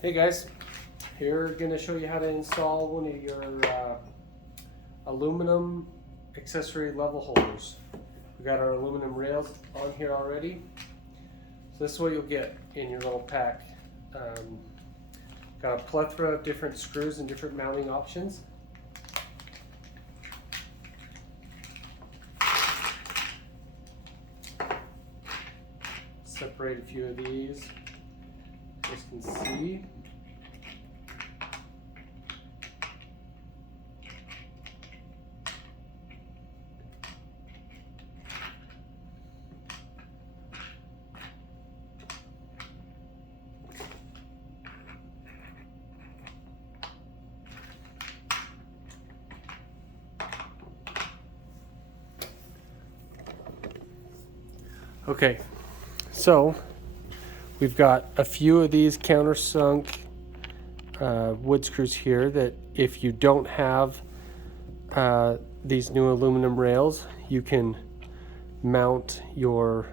Hey guys, here going to show you how to install one of your aluminum accessory level holders. We got our aluminum rails on here already. So this is what you'll get in your little pack. Got a plethora of different screws and different mounting options. Separate a few of these. As you can see, okay, so we've got a few of these countersunk wood screws here that if you don't have these new aluminum rails, you can mount your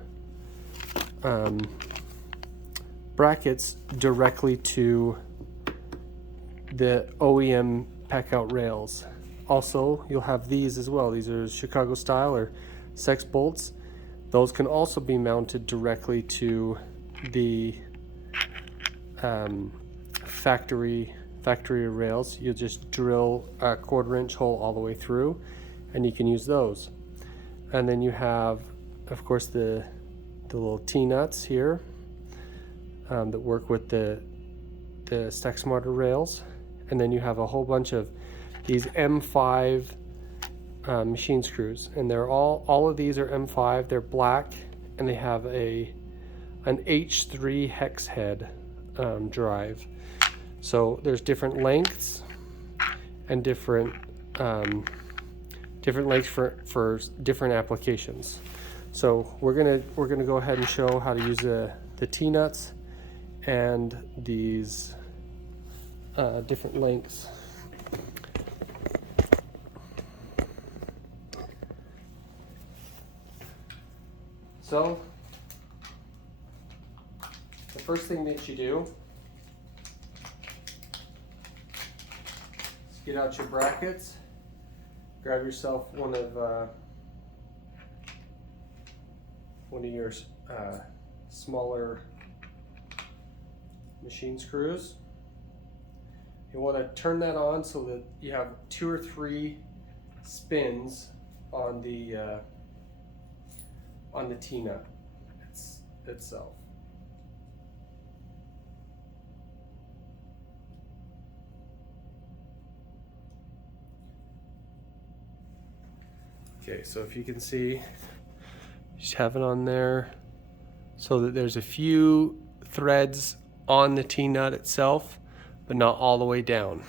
brackets directly to the OEM pack-out rails. Also, you'll have these as well. These are Chicago style or sex bolts. Those can also be mounted directly to the factory rails. You just drill a 1/4 inch hole all the way through, and you can use those. And then you have, of course, the little T-nuts here that work with the Stack Smarter rails. And then you have a whole bunch of these M5 machine screws, and they're all of these are M5. They're black, and they have an H3 hex head drive. So there's different lengths and different lengths for different applications. So we're gonna go ahead and show how to use the T-nuts and these different lengths. So the first thing that you do is get out your brackets, grab yourself one of your smaller machine screws. You want to turn that on so that you have 2 or 3 spins on the T-nut itself. Okay, so if you can see, just have it on there so that there's a few threads on the T-nut itself, but not all the way down.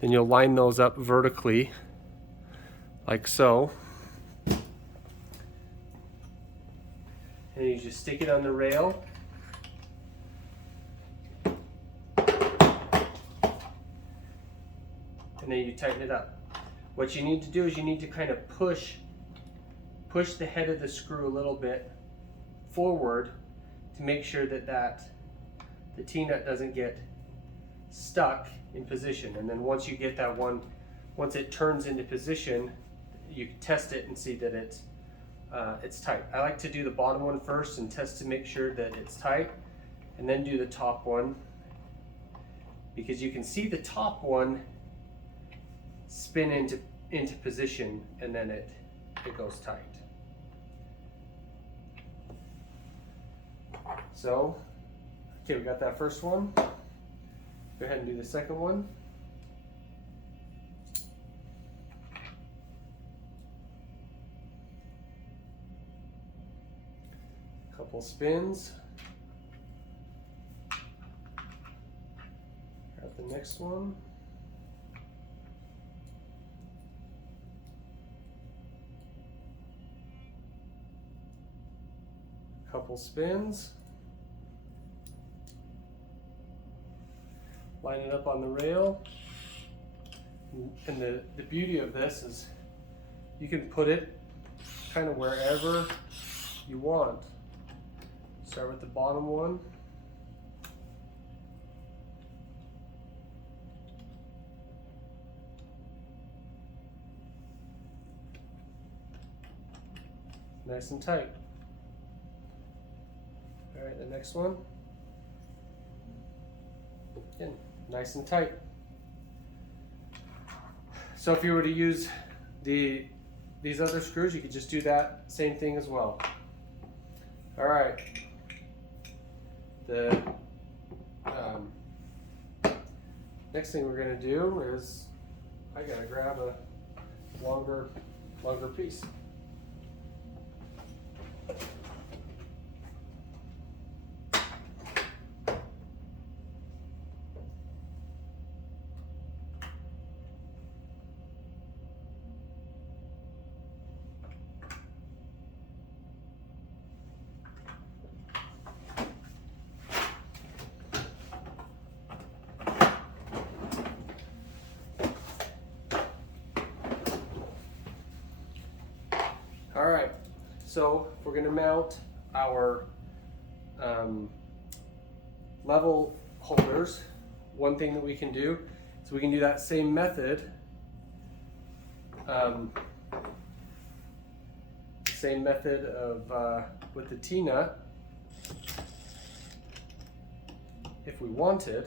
Then you'll line those up vertically, like so. And you just stick it on the rail. And then you tighten it up. What you need to do is you need to kind of push the head of the screw a little bit forward to make sure that the T-nut doesn't get stuck in position. And then once you get that one, once it turns into position, you can test it and see that it's tight. I like to do the bottom one first and test to make sure that it's tight, and then do the top one, because you can see the top one spin into position, and then it goes tight. So, okay, we got that first one. Go ahead and do the second one. Couple spins. Grab the next one. Couple spins. Line it up on the rail. And the beauty of this is you can put it kind of wherever you want. Start with the bottom one. nice and tight. All right, the next one. Again, nice and tight. So if you were to use these other screws, you could just do that same thing as well. All right. The next thing we're going to do is I got to grab a longer piece. All right, so we're going to mount our level holders. One thing that we can do is we can do that same method, of with the T-nut if we wanted.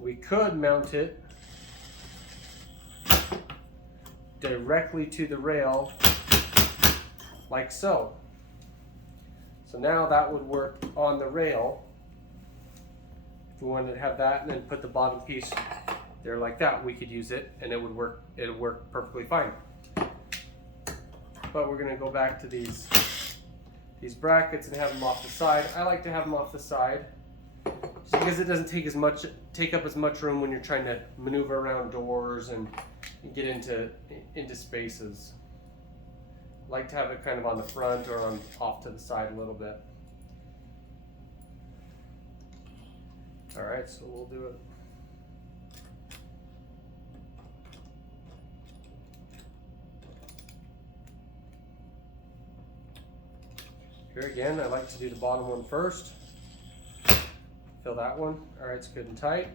We could mount it directly to the rail like so. So now that would work on the rail. If we wanted to have that and then put the bottom piece there like that, we could use it and it would work perfectly fine. But we're going to go back to these brackets and have them off the side. I like to have them off the side just because it doesn't take up as much room when you're trying to maneuver around doors and get into spaces. I like to have it kind of on the front or off to the side a little bit. All right, so we'll do it. Here again, I like to do the bottom one first. Fill that one. All right, it's good and tight.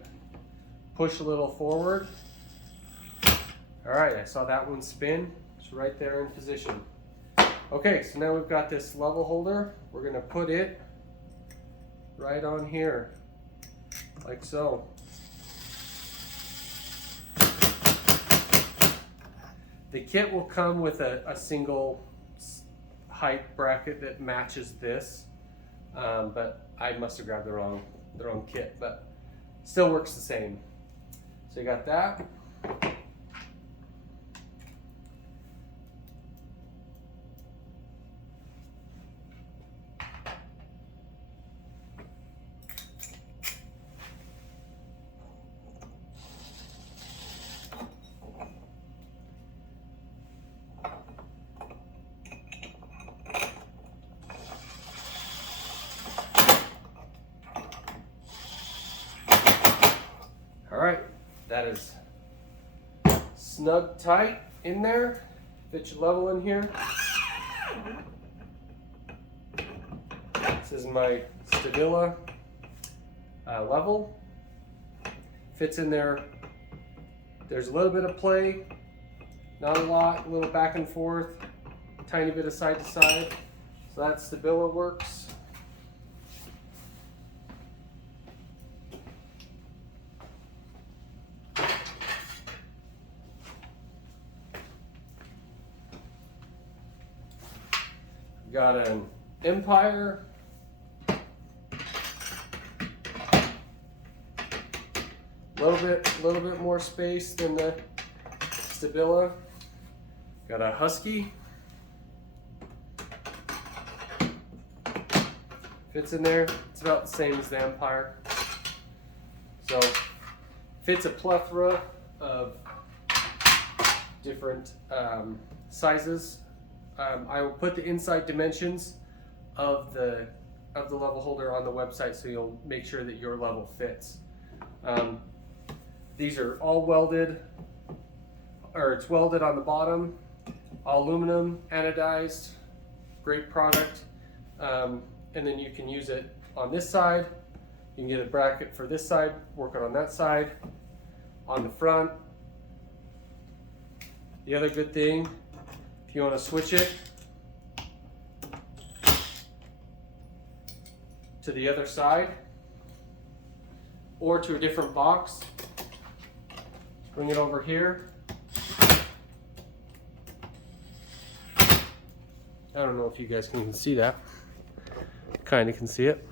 Push a little forward. All right, I saw that one spin. It's right there in position. Okay, so now we've got this level holder. We're gonna put it right on here, like so. The kit will come with a single height bracket that matches this, but I must have grabbed the wrong kit, but still works the same. So you got that. All right, that is snug tight in there. Fit your level in here. This is my Stabila level. Fits in there. There's a little bit of play, not a lot, a little back and forth, tiny bit of side to side. So that Stabila works. Got an Empire. Little bit more space than the Stabila. Got a Husky. Fits in there. It's about the same as the Empire. So fits a plethora of different sizes. I will put the inside dimensions of the level holder on the website, so you'll make sure that your level fits. These are all welded, or it's welded on the bottom, all aluminum, anodized, great product. And then you can use it on this side. You can get a bracket for this side, work it on that side, on the front. The other good thing, if you want to switch it to the other side or to a different box, bring it over here. I don't know if you guys can even see that. Kind of can see it.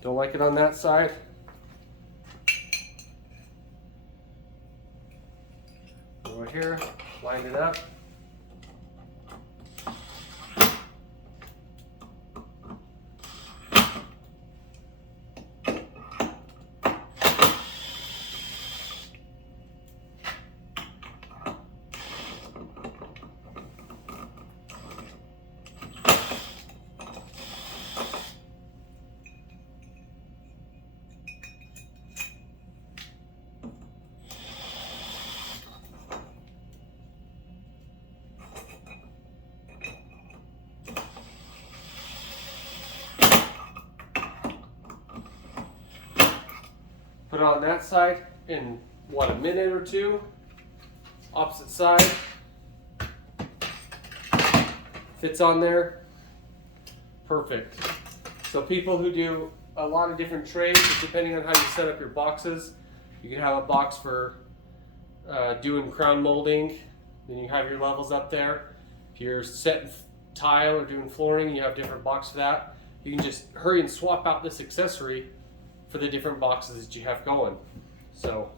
Don't like it on that side. Over here, line it up. Put it on that side in what, a minute or two. Opposite side. Fits on there. Perfect. So people who do a lot of different trades, depending on how you set up your boxes, you can have a box for doing crown molding, then you have your levels up there. If you're setting tile or doing flooring, you have different boxes for that. You can just hurry and swap out this accessory for the different boxes that you have going. So